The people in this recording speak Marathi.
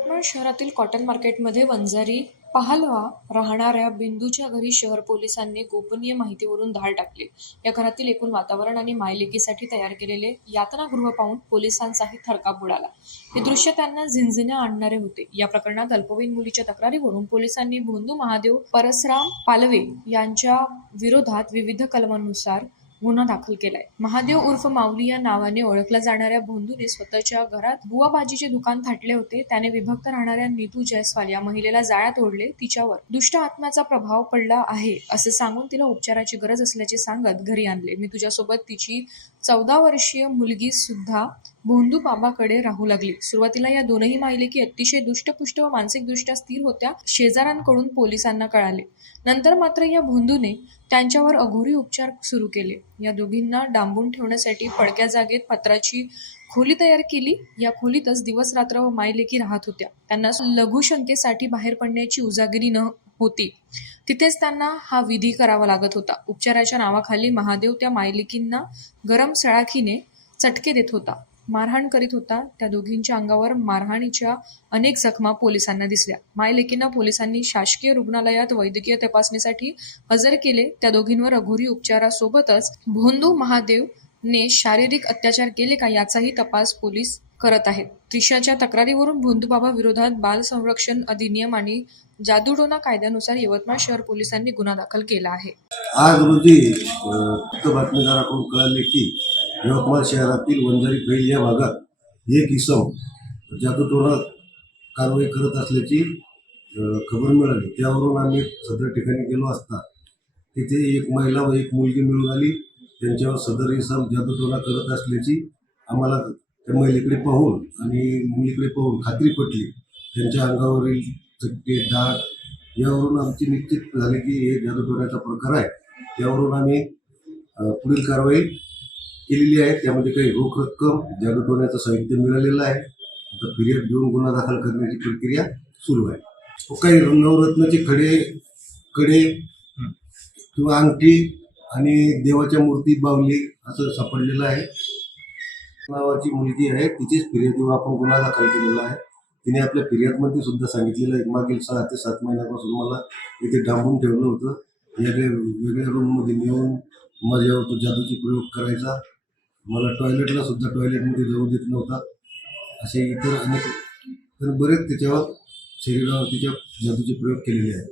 यवतमाळ शहरातील कॉटन मार्केटमध्ये वंजारी पहालवा राहणाऱ्या बिंदूच्या घरी शहर पोलिसांनी गोपनीय माहितीवरून धाड टाकली. या घरातील एकूण वातावरण आणि मायलेकीसाठी तयार केलेले यातनागृह पाहून पोलिसांचाही थरकाप उडाला हे दृश्य त्यांना झिंझिन्या आणणारे होते. या प्रकरणात अल्पवयीन मुलीच्या तक्रारीवरून पोलिसांनी भोंदू महादेव परसराम पालवे यांच्या विरोधात विविध कलमांनुसार गुन्हा दाखल केलाय. महादेव उर्फ माऊली या नावाने ओळखल्या जाणाऱ्या भोंदूने स्वतःच्या घरात बुवाबाजीचे दुकान थाटले होते. त्याने विभक्त राहणाऱ्या नीतू जयस्वाल या महिलेला जाळ्यात ओढले तिच्यावर दुष्ट आत्म्याचा प्रभाव पडला आहे असे सांगून तिला उपचाराची गरज असल्याचे सांगत घरी आणले. मी तुझ्यासोबत तिची चौदा वर्षीय मुलगी सुद्धा भोंदू बाबाकडे राहू लागली. सुरुवातीला या दोनही माहिलेकी अतिशय दुष्टपुष्ट व मानसिकदृष्ट्या स्थिर होत्या शेजाऱ्यांकडून पोलिसांना कळाले. नंतर मात्र या भोंदूने त्यांच्यावर अघोरी उपचार सुरू केले. या दोघींना डांबून ठेवण्यासाठी पडक्या जागेत पत्राची खोली तयार केली. या खोलीतच दिवस रात्र व मायलेकी राहत होत्या. त्यांना लघुशंकेसाठी बाहेर पडण्याची उजागिरी न होती. तिथेच त्यांना हा विधी करावा लागत होता. उपचाराच्या नावाखाली महादेव त्या मायलेकींना गरम सळाखीने चटके देत होता. मारहाण करीत होता त्या दोघींच्या अंगावर मारहाणीच्या अनेक जखमा पोलिसांना दिसल्या. मायलेकींना पोलिसांनी शासकीय रुग्णालयात वैद्यकीय तपासणीसाठी हजर केले. त्या दोघींवर अघोरी उपचारासोबतच भोंदू महादेव ने शारीरिक अत्याचार केले का याचाही तपास पोलीस करत आहेत. त्रिशाच्या तक्रारीवरून भोंदूबाबा विरोधात बाल संरक्षण अधिनियम आणि जादूटोना कायद्यानुसार यवतमाळ शहर पोलिसांनी गुन्हा दाखल केला आहे. आज रोजी बातमीदाराकडून की यवतमाळ शहरातील वंजारी फैल या भागात एक इसम जादूटोना कारवाई करत असल्याची खबर मिळाली. त्यावरून आम्ही सदर ठिकाणी गेलो असता तिथे एक महिला व एक मुलगी मिळून आली. त्यांच्यावर सदर इसम जादूटोरा करत असल्याची आम्हाला त्या महिलेकडे पाहून आणि मुलीकडे पाहून खात्री पटली. त्यांच्या अंगावरील चट्टे डाग यावरून आमची निश्चित झाली की हे जादूटोऱ्याचा प्रकार आहे. त्यावरून आम्ही पुढील कारवाई केलेली आहे त्यामध्ये काही रोख रक्कम जादू टोण्याचं साहित्य मिळालेलं आहे. आता फिर्याद घेऊन गुन्हा दाखल करण्याची प्रक्रिया सुरू आहे. काही नवरत्नाचे खडे कडे किंवा अंगठी आणि देवाच्या मूर्ती बावली असं सापडलेलं आहे. नावाची मुलगी आहे. तिचीच फिर्यादीवर आपण गुन्हा दाखल केलेला आहे. तिने आपल्या फिर्यादमध्ये सुद्धा सांगितलेलं आहे. मागील सहा ते सात महिन्यापासून मला इथे डांबून ठेवलं होतं. वेगळ्या वेगळ्या रूममध्ये नेऊन माझ्यावर तो जादूची प्रयोग करायचा. मला टॉयलेटला सुद्धा टॉयलेटमध्ये जाऊ देत नव्हता. असे इतर अनेक तर बरेच त्याच्यावर शरीरावर तिच्या जादूचे प्रयोग केलेले आहेत.